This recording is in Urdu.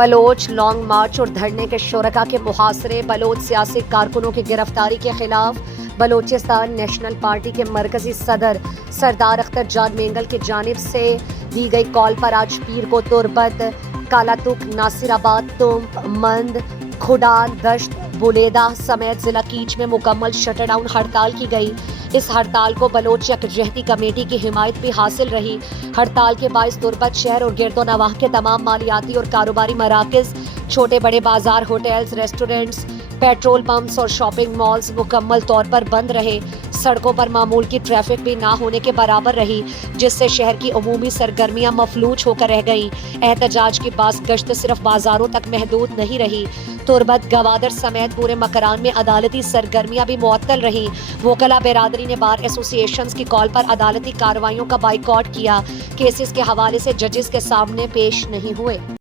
بلوچ لانگ مارچ اور دھرنے کے شرکاء کے محاصرے، بلوچ سیاسی کارکنوں کی گرفتاری کے خلاف بلوچستان نیشنل پارٹی کے مرکزی صدر سردار اختر جان مینگل کی جانب سے دی گئی کال پر آج پیر کو تربت، کالاتک، ناصر آباد، تمب، مند، کھڈال، دشت، بولیدہ سمیت ضلع کیچ میں مکمل شٹر ڈاؤن ہڑتال کی گئی۔ اس ہڑتال کو بلوچ یکجہتی کمیٹی کی حمایت بھی حاصل رہی۔ ہڑتال کے باعث تربت شہر اور گرد و نواح کے تمام مالیاتی اور کاروباری مراکز، چھوٹے بڑے بازار، ہوٹلز، ریسٹورنٹس، پیٹرول پمپس اور شاپنگ مالز مکمل طور پر بند رہے۔ سڑکوں پر معمول کی ٹریفک بھی نہ ہونے کے برابر رہی، جس سے شہر کی عمومی سرگرمیاں مفلوج ہو کر رہ گئیں۔ احتجاج کی باس گشت صرف بازاروں تک محدود نہیں رہی۔ تربت، گوادر سمیت پورے مکران میں عدالتی سرگرمیاں بھی معطل رہیں۔ وکلاء برادری نے بار ایسوسی ایشنز کی کال پر عدالتی کارروائیوں کا بائیکاٹ کیا۔ کیسز کے حوالے سے ججز کے سامنے پیش نہیں ہوئے۔